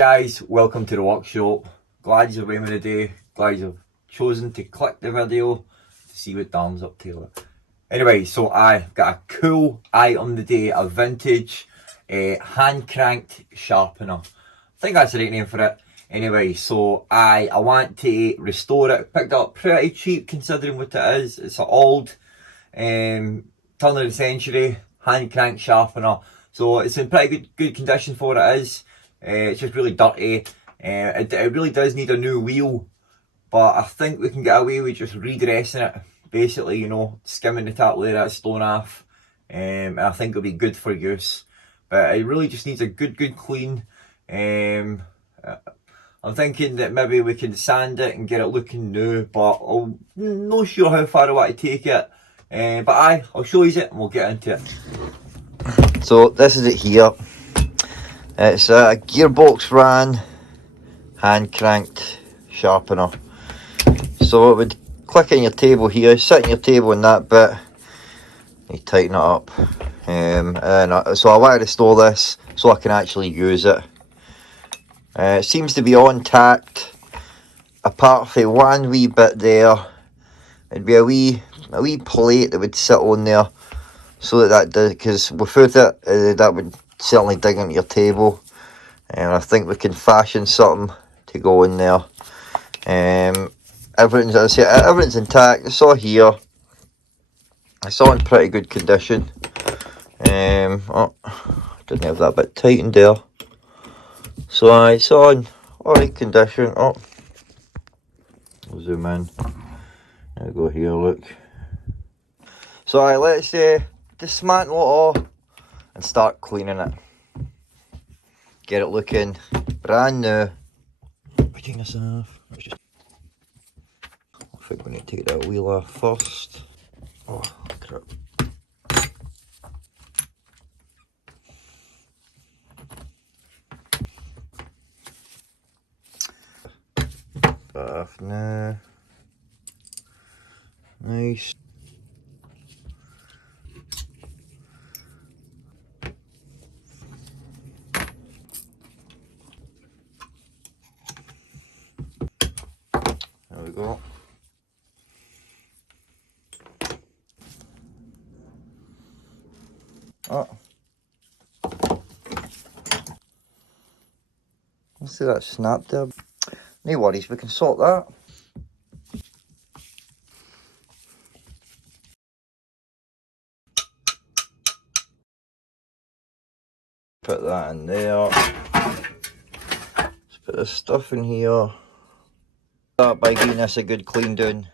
guys, welcome to the workshop. Glad you're with me today. Glad you've chosen to click the video to see what Dan's up to. Anyway, so I got a cool item today, a vintage hand cranked sharpener. I think that's the right name for it. Anyway, so I want to restore it. Picked it up pretty cheap considering what it is. It's an old turn of the century hand crank sharpener. So it's in pretty good condition for what it is. It's just really dirty. It really does need a new wheel, but I think we can get away with just redressing it. Basically, you know, skimming the top layer of stone off, and I think it'll be good for use. But it really just needs a good clean. I'm thinking that maybe we can sand it and get it looking new, but I'm not sure how far I want to take it. But I'll show you it and we'll get into it. So this is it here. It's a gearbox ran hand cranked sharpener. So it would click on your table here, sit on your table in that bit, you tighten it up. So I want to restore this so I can actually use it. It seems to be on tacked, apart from one wee bit there. It'd be a wee plate that would sit on there, so that does, because without it, that would certainly dig into your table. And I think we can fashion something to go in there. Everything's, as I say, everything's intact. It's all here. It's all in pretty good condition. Oh, didn't have that bit tightened there. So it's all in alright condition. Oh, I'll zoom in. There we go here, look. So let's dismantle it all and start cleaning it. Get it looking brand new. Picking this off. I think we need to take that wheel off first. Oh, crap. Off now. Nice. There we go. Oh. Let's see that snap there. No worries, we can sort that. Put that in there. Let's put this stuff in here. Start by giving this a good clean down.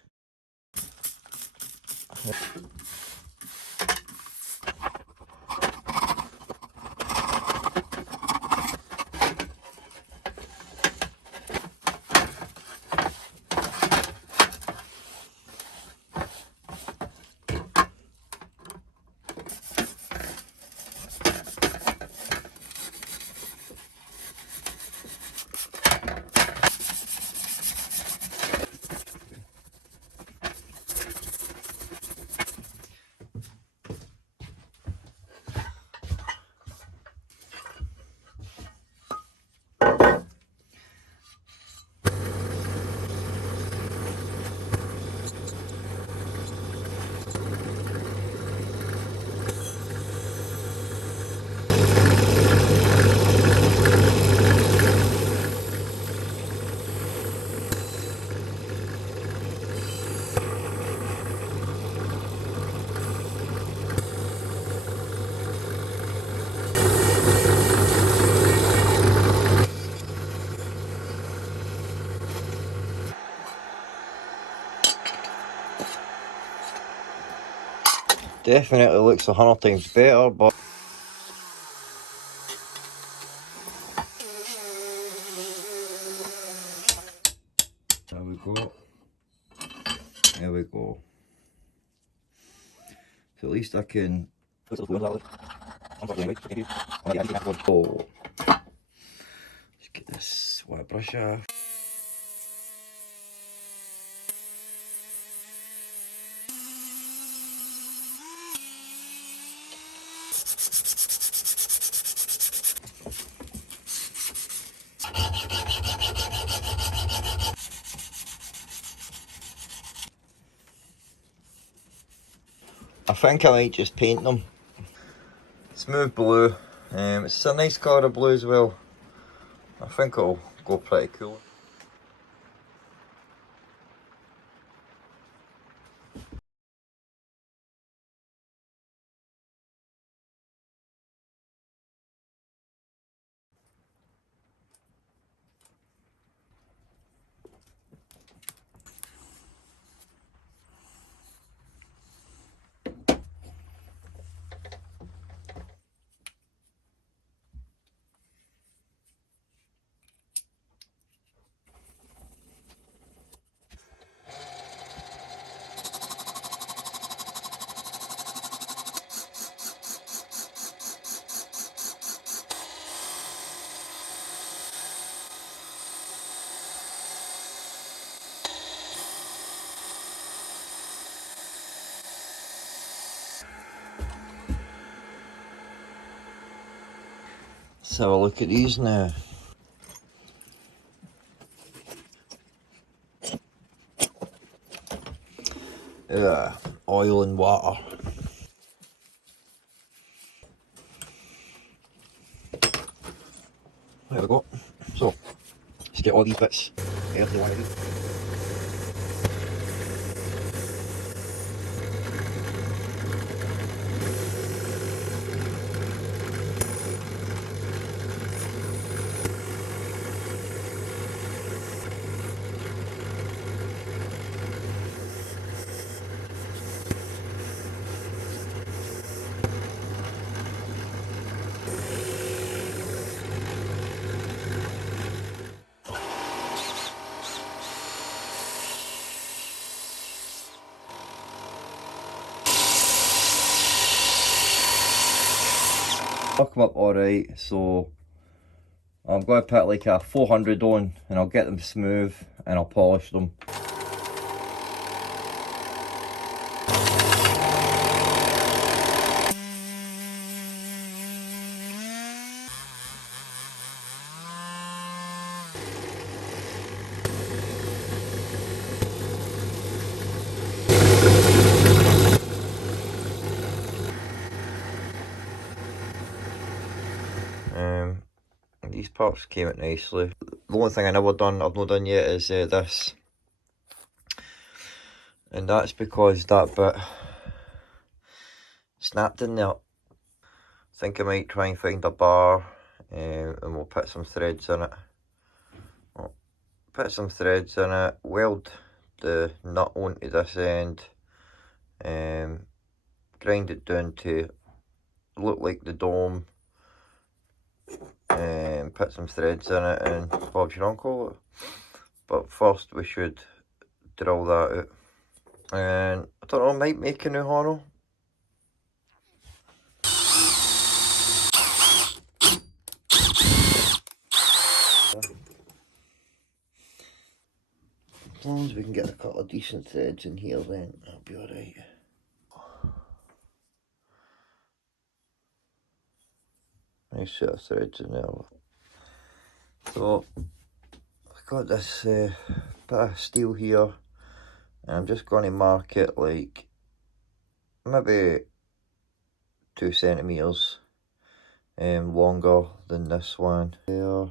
Definitely looks 100 times better, but there we go. There we go. So at least I can. Oh. Let's get this white brush off. I think I might just paint them. Smooth blue. It's a nice colour of blue as well. I think it'll go pretty cool. Let's have a look at these now. Oil and water. There we go. So, let's get all these bits out the way. I'll come up alright, so I'm going to put like a 400 on and I'll get them smooth and I'll polish them. These parts came out nicely. The only thing I've not done yet is this. And that's because that bit snapped in there. I think I might try and find a bar and we'll put some threads in it. I'll put some threads in it, weld the nut onto this end, grind it down to look like the dome, and put some threads in it and Bob's your uncle. But first we should drill that out. And I don't know, I might make a new horn. As long as we can get a couple of decent threads in here, then that'll be alright. Nice set of threads in there. So I've got this bit of steel here, and I'm just going to mark it like maybe 2 centimeters longer than this one there.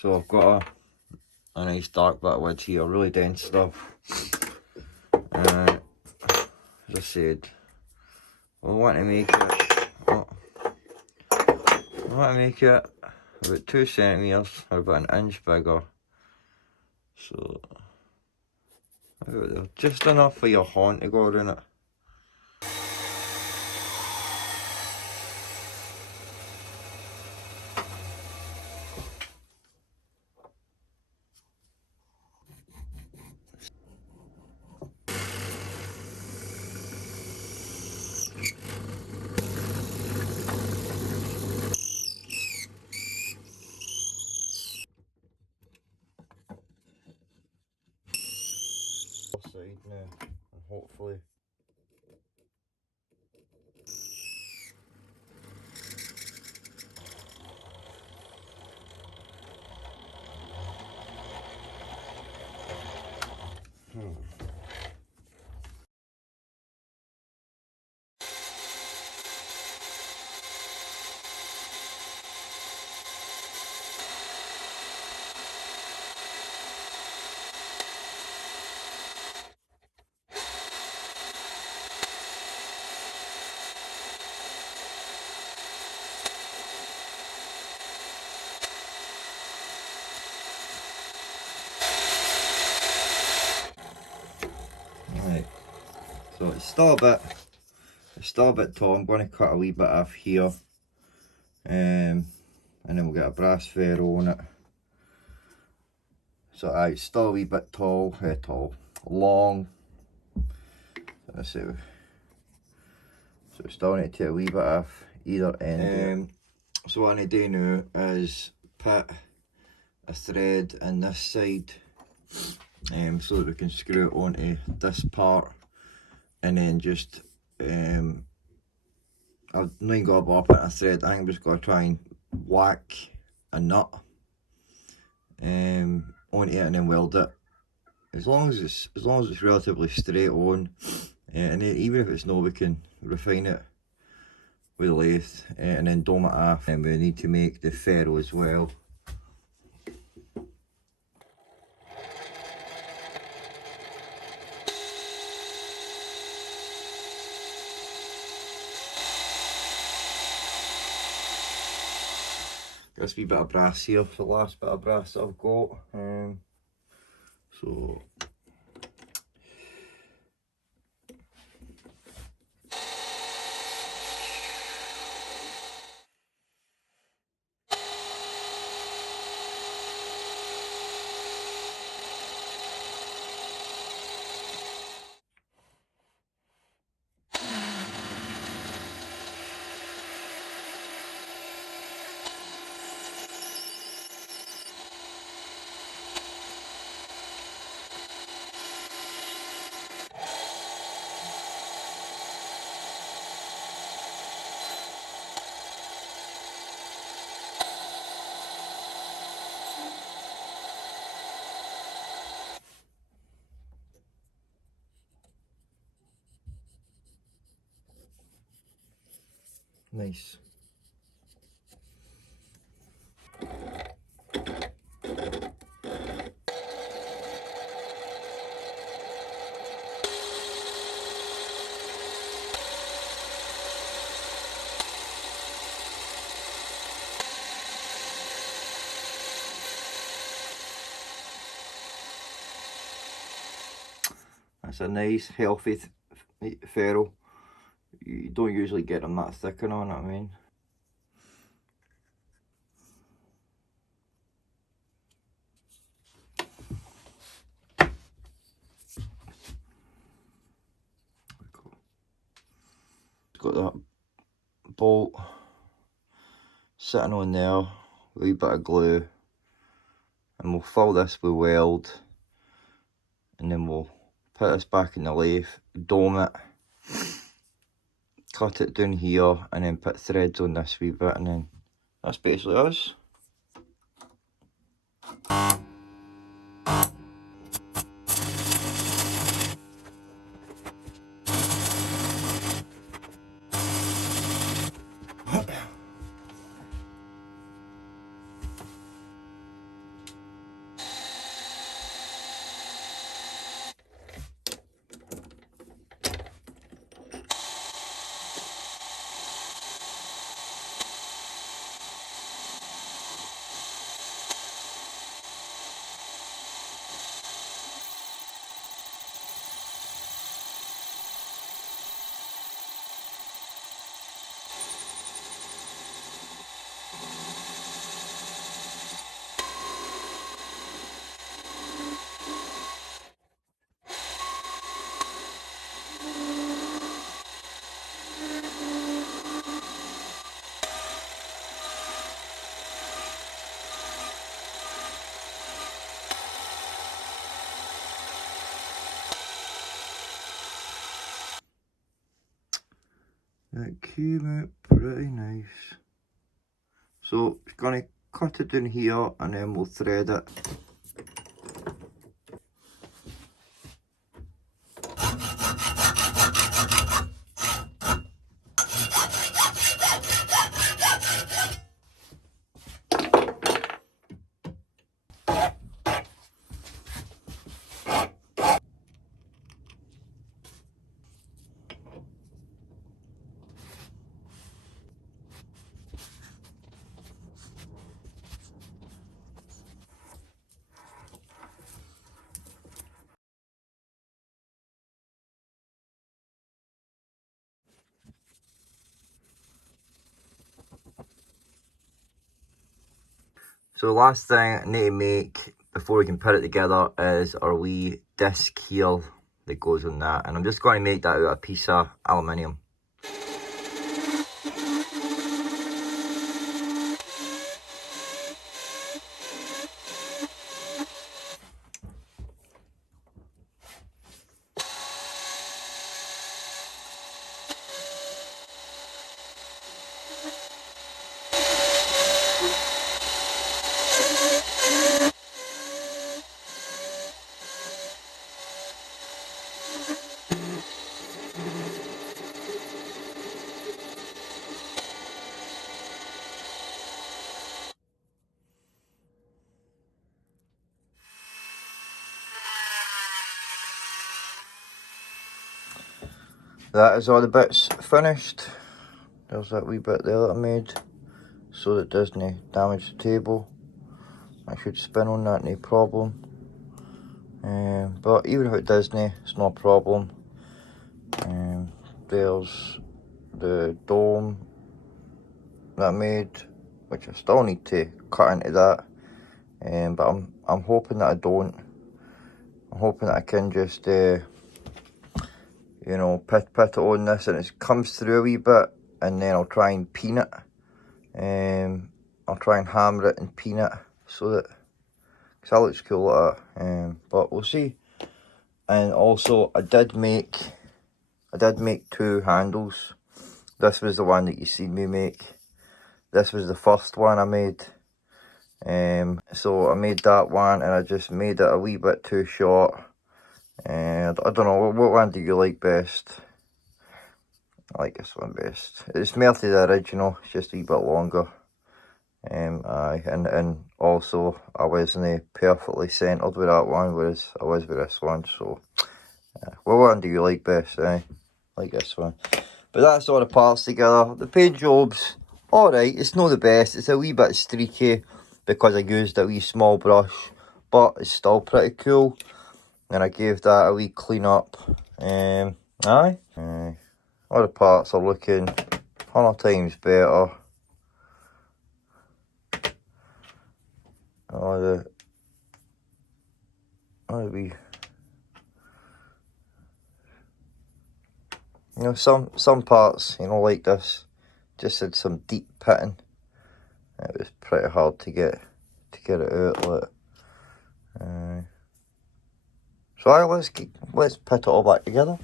So I've got a nice dark bit of wood here, really dense stuff. As I said, I want to make it. I want to make it about 2 centimeters, or about an inch bigger. So just enough for your horn to go around it. Side now, and hopefully. Right, so it's still a bit tall. I'm going to cut a wee bit off here, and then we'll get a brass ferrule on it. So it's still a wee bit long. Let's see. So we still need to take a wee bit off either end. So what I need to do now is put a thread in this side, so that we can screw it onto this part, and then just I've not even got to bother putting a thread. I think I'm just going to try and whack a nut onto it and then weld it. As long as it's relatively straight on, and then even if it's not, we can refine it with a lathe and then dome it off. And we need to make the ferrule as well. This wee bit of brass here for the last bit of brass that I've got. So nice. That's a nice, healthy ferrule. You don't usually get them that thick, you know what I mean? Got that bolt sitting on there, a wee bit of glue, and we'll fill this with weld, and then we'll put this back in the lathe, dome it, cut it down here, and then put threads on this wee bit, and then that's basically us. That came out pretty nice. So it's gonna cut it down here and then we'll thread it. So the last thing I need to make before we can put it together is our wee disc here that goes on that. And I'm just going to make that out of a piece of aluminium. That is all the bits finished. There's that wee bit there that I made so that it doesn't damage the table. I should spin on that, no problem. But even if it doesn't, it's no problem. There's the dome that I made, which I still need to cut into that. But I'm hoping that I don't. I'm hoping that I can just you know, put it on this and it comes through a wee bit, and then I'll try and peen it. I'll try and hammer it and peen it so that, because that looks cool like that. But we'll see. And also I did make two handles. This was the one that you seen me make. This was the first one I made. So I made that one and I just made it a wee bit too short. And I don't know, what one do you like best? I like this one best. It's merely the original, it's just a wee bit longer. And also I wasn't perfectly centered with that one, whereas I was with this one. So what one do you like best? I like this one. But that's all the parts together. The paint job's alright, it's not the best. It's a wee bit streaky because I used a wee small brush, but it's still pretty cool. And I gave that a wee clean up. All the parts are looking 100 times better. All the wee, you know, some parts, you know, like this, just had some deep pitting. It was pretty hard to get it out. Like. So let's put it all back together.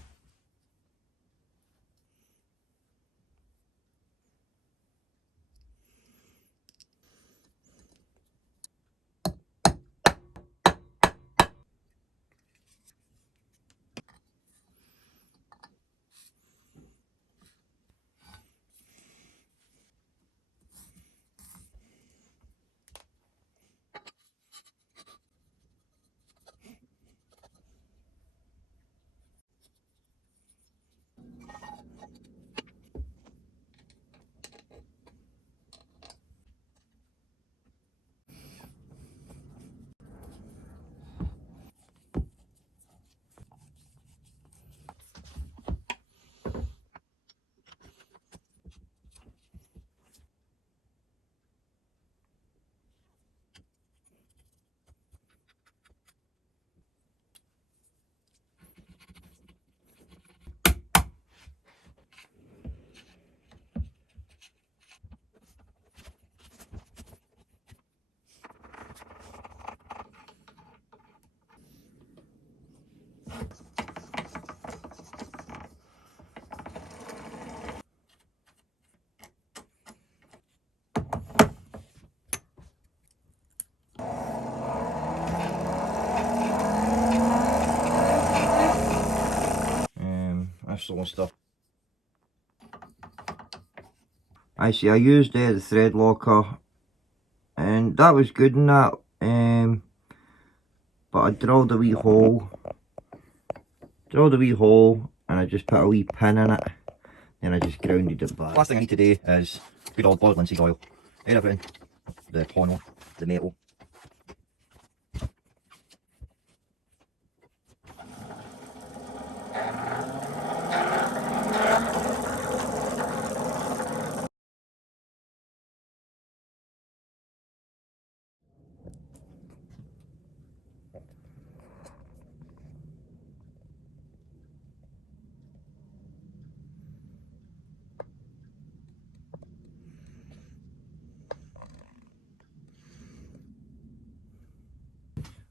finish sewing stuff. I see, I used the thread locker, and that was good in that, but I drilled a wee hole, and I just put a wee pin in it, and I just grounded it back. Last thing I need today is good old boiling linseed oil. Everything, the tonneau, the metal.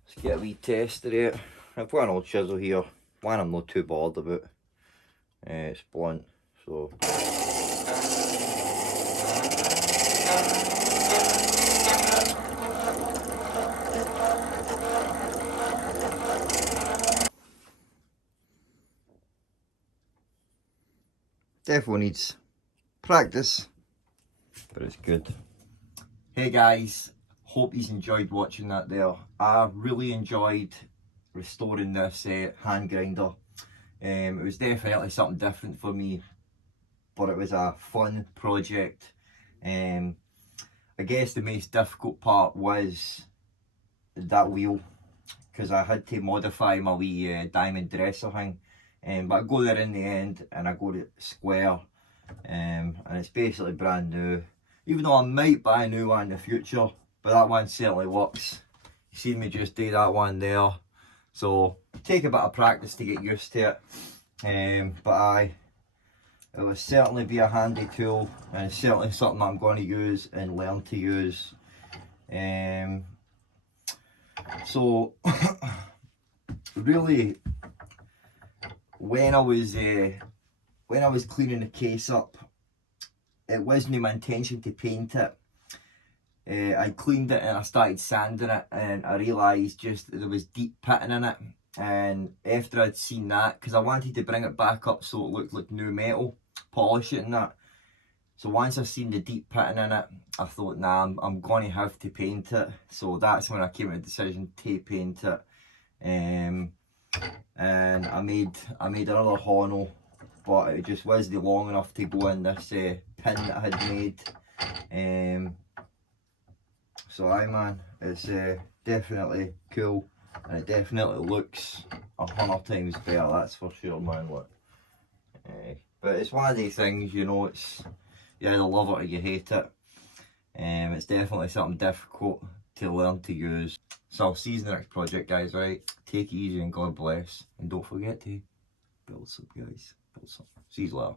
Let's get a wee tester out. I've got an old chisel here, one I'm not too bothered about. It's blunt, so. Definitely needs practice, but it's good. Hey guys, hope you enjoyed watching that there. I really enjoyed restoring this hand grinder. It was definitely something different for me, but it was a fun project. I guess the most difficult part was that wheel, because I had to modify my wee diamond dresser thing. But I got there in the end and I got it square, and it's basically brand new, even though I might buy a new one in the future, but that one certainly works. You seen me just do that one there, so take a bit of practice to get used to it, but it will certainly be a handy tool, and it's certainly something I'm going to use and learn to use. So really, when I was cleaning the case up, it wasn't my intention to paint it. I cleaned it and I started sanding it, and I realised just that there was deep pitting in it. And after I'd seen that, because I wanted to bring it back up so it looked like new metal, polish it and that. So once I seen the deep pitting in it, I thought, nah, I'm going to have to paint it. So that's when I came to the decision to paint it. And I made another hono, but it just wasn't long enough to go in this pin that I had made. So man, it's definitely cool, and it definitely looks 100 times better, that's for sure, man. Look, but it's one of these things, you know, it's, you either love it or you hate it. It's definitely something difficult to learn to use. So I'll see you in the next project, guys, right? Take it easy and God bless. And don't forget to build some, guys. Build some. See you later.